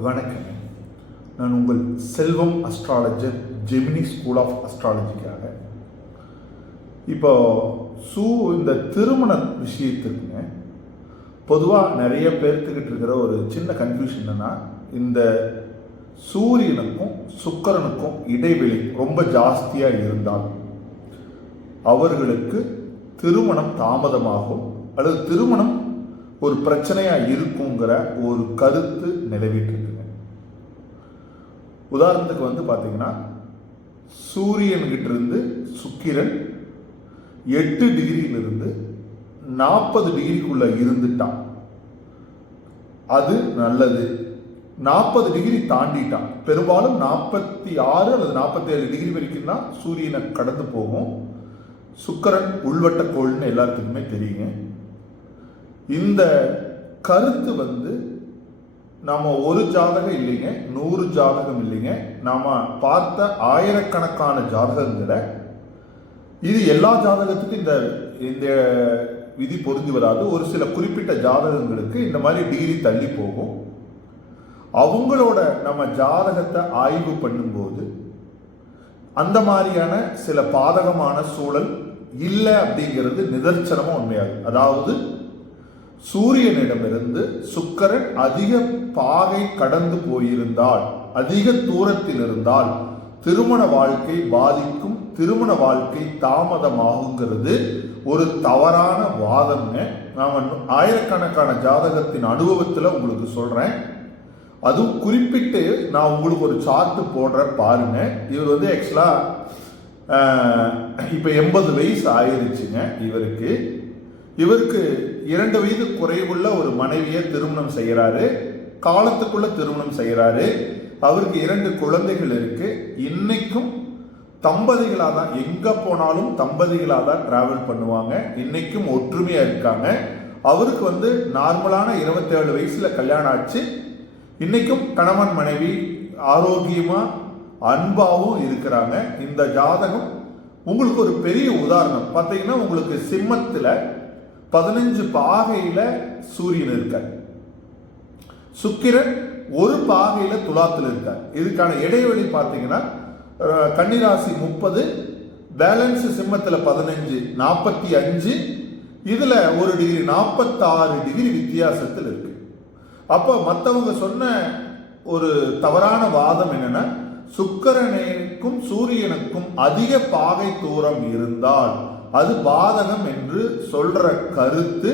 வணக்கம். நான் உங்கள் செல்வம் அஸ்ட்ராலஜர், ஜெமினி ஸ்கூல் ஆஃப் அஸ்ட்ராலஜிக்காக. இப்போ இந்த திருமண விஷயத்துக்குங்க பொதுவாக நிறைய பேர்த்துக்கிட்டு இருக்கிற ஒரு சின்ன கன்ஃபியூஷன் என்னன்னா, இந்த சூரியனுக்கும் சுக்கிரனுக்கும் இடைவெளி ரொம்ப ஜாஸ்தியாக இருந்தால் அவர்களுக்கு திருமணம் தாமதமாகும் அல்லது திருமணம் ஒரு பிரச்சனையாக இருக்குங்கிற ஒரு கருத்து நிலவிட்டு இருக்குங்க. உதாரணத்துக்கு பார்த்தீங்கன்னா, சூரியன்கிட்ட இருந்து சுக்கிரன் 8 டிகிரியிலிருந்து 40 டிகிரிக்குள்ள இருந்துட்டான், அது நல்லது. 40 டிகிரி தாண்டிட்டான், பெரும்பாலும் 46 அல்லது 47 டிகிரி வரைக்கும் தான் சூரியனை கடந்து போகும். சுக்கிரன் உள்வட்ட கோள்னு எல்லாத்துக்குமே தெரியுங்க. இந்த கருத்து நாம ஒரு ஜாதகம் இல்லைங்க, 100 ஜாதகம் இல்லைங்க, நாம பார்த்த ஆயிரக்கணக்கான ஜாதகங்களை, இது எல்லா ஜாதகத்துக்கும் இந்த விதி பொருந்தி வராது. ஒரு சில குறிப்பிட்ட ஜாதகங்களுக்கு இந்த மாதிரி டிகிரி தள்ளி போகும். அவங்களோட நம்ம ஜாதகத்தை ஆய்வு பண்ணும்போது அந்த மாதிரியான சில பாதகமான சூழல் இல்லை அப்படிங்கிறது நிதர்சனமா உண்மையாகும். அதாவது சூரியனிடமிருந்து சுக்கிரன் அதிக பாகை கடந்து போயிருந்தால், அதிக தூரத்தில் இருந்தால் திருமண வாழ்க்கை பாதிக்கும், திருமண வாழ்க்கை தாமதமாகுங்கிறது ஒரு தவறான வாதம்ங்க. நான் ஆயிரக்கணக்கான ஜாதகத்தின் அனுபவத்தில் உங்களுக்கு சொல்றேன். அதுவும் குறிப்பிட்டு நான் உங்களுக்கு ஒரு சார்ட்டு போடுறேன் பாருங்க. இவர் ஆக்சுவலா இப்ப 80 வயசு ஆயிருச்சுங்க. இவருக்கு 2 வயது குறைவுள்ள ஒரு மனைவியை திருமணம் செய்யறாரு, காலத்துக்குள்ள திருமணம் செய்யறாரு. அவருக்கு 2 குழந்தைகள் இருக்கு. இன்னைக்கும் தம்பதிகளாக தான், எங்க போனாலும் தம்பதிகளாக தான் டிராவல் பண்ணுவாங்க. இன்னைக்கும் ஒற்றுமையா இருக்காங்க. அவருக்கு நார்மலான 27 வயசுல கல்யாணம் ஆச்சு. இன்னைக்கும் கணவன் மனைவி ஆரோக்கியமா அன்பாவும் இருக்கிறாங்க. இந்த ஜாதகம் உங்களுக்கு ஒரு பெரிய உதாரணம். பார்த்தீங்கன்னா, உங்களுக்கு சிம்மத்துல 15 பாகையில சூரியன் இருக்கார், சுக்கிரன் ஒரு பாகையில துலாத்தில் இருக்கார். இதுக்கான இடைவெளி பார்த்தீங்கன்னா, கன்னிராசி 30, பேலன்ஸ் சிம்மத்துல 15, 45, இதுல ஒரு டிகிரி 46 டிகிரி வித்தியாசத்தில் இருக்கு. அப்போ மற்றவங்க சொன்ன ஒரு தவறான வாதம் என்னன்னா, சுக்கிரனுக்கும் சூரியனுக்கும் அதிக பாகை தூரம் இருந்தால் அது பாதகம் என்று சொல்ற கருத்து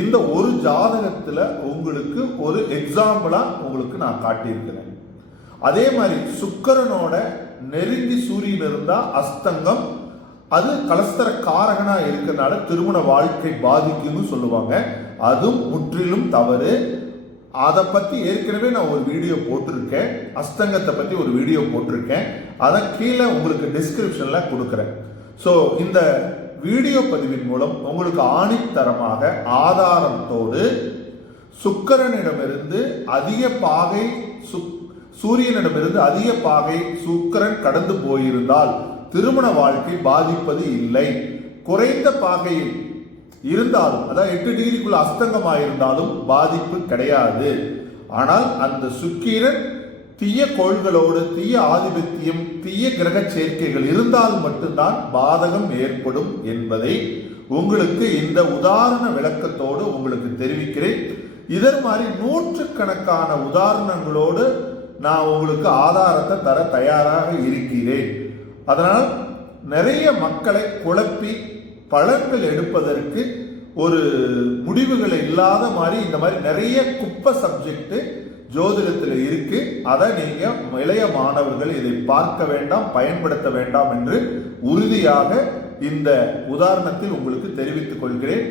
இந்த ஒரு ஜாதகத்துல உங்களுக்கு ஒரு எக்ஸாம்பிளா உங்களுக்கு நான் காட்டியிருக்கிறேன். அதே மாதிரி சுக்கிரனோட நெருங்கி சூரியன் இருந்தா அஸ்தங்கம், அது கலஸ்தர காரகனா இருக்கிறதுனால திருமண வாழ்க்கை பாதிக்கும்னு சொல்லுவாங்க. அதுவும் முற்றிலும் தவறு. அதை பத்தி ஏற்கனவே நான் ஒரு வீடியோ போட்டிருக்கேன், அஸ்தங்கத்தை பத்தி ஒரு வீடியோ போட்டிருக்கேன். அதை கீழே உங்களுக்கு டிஸ்கிரிப்ஷன்ல கொடுக்குறேன். ஸோ இந்த வீடியோ பதிவின் மூலம் உங்களுக்கு ஆணித்தரமாக ஆதாரத்தோடு சுக்கிரனிடமிருந்து அதிக பாகை, சூரியனிடமிருந்து அதிக பாகை சுக்கிரன் கடந்து போயிருந்தால் திருமண வாழ்க்கை பாதிப்பது இல்லை. குறைந்த பாகையில் இருந்தாலும், அதாவது 8 டிகிரிக்குள்ள அஸ்தங்கமாயிருந்தாலும் பாதிப்பு கிடையாது. ஆனால் அந்த சுக்கிரன் தீய கோள்களோடு, தீய ஆதிபத்தியம், தீய கிரக சேர்க்கைகள் இருந்தால் மட்டும்தான் பாதகம் ஏற்படும் என்பதை உங்களுக்கு இந்த உதாரண விளக்கத்தோடு உங்களுக்கு தெரிவிக்கிறேன். இதர் மாதிரி 100கணக்கான உதாரணங்களோடு நான் உங்களுக்கு ஆதாரத்தை தர தயாராக இருக்கிறேன். அதனால் நிறைய மக்களை குழப்பி பலன்கள் எடுப்பதற்கு ஒரு முடிவுகளை இல்லாத மாதிரி இந்த மாதிரி நிறைய குப்பை சப்ஜெக்ட் ஜோதிடத்தில் இருக்கு. அதை நீங்க இளைய மாணவர்கள் இதை பார்க்க வேண்டாம், பயன்படுத்த வேண்டாம் என்று உறுதியாக இந்த உதாரணத்தில் உங்களுக்கு தெரிவித்துக் கொள்கிறேன்.